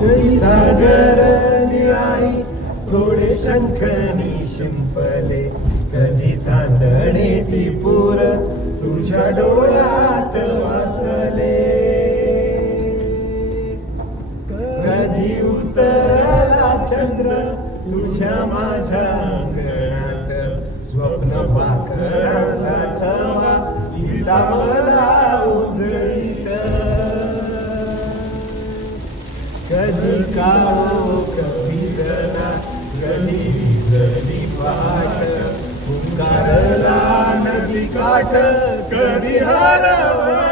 वादळी सागर निळाई थोडे शंखनी शिंपले कधी चांदणे टिपूर तुझ्या डोळ्यात वाचले कधी उतरला चंद्र तुझ्या माझ्या अंगणात स्वप्न पाखराचा थवा विसावला उजळीत कधी काळोख भिजला कधी विजली पाठ पुकारला नदी काठ कधी हरवला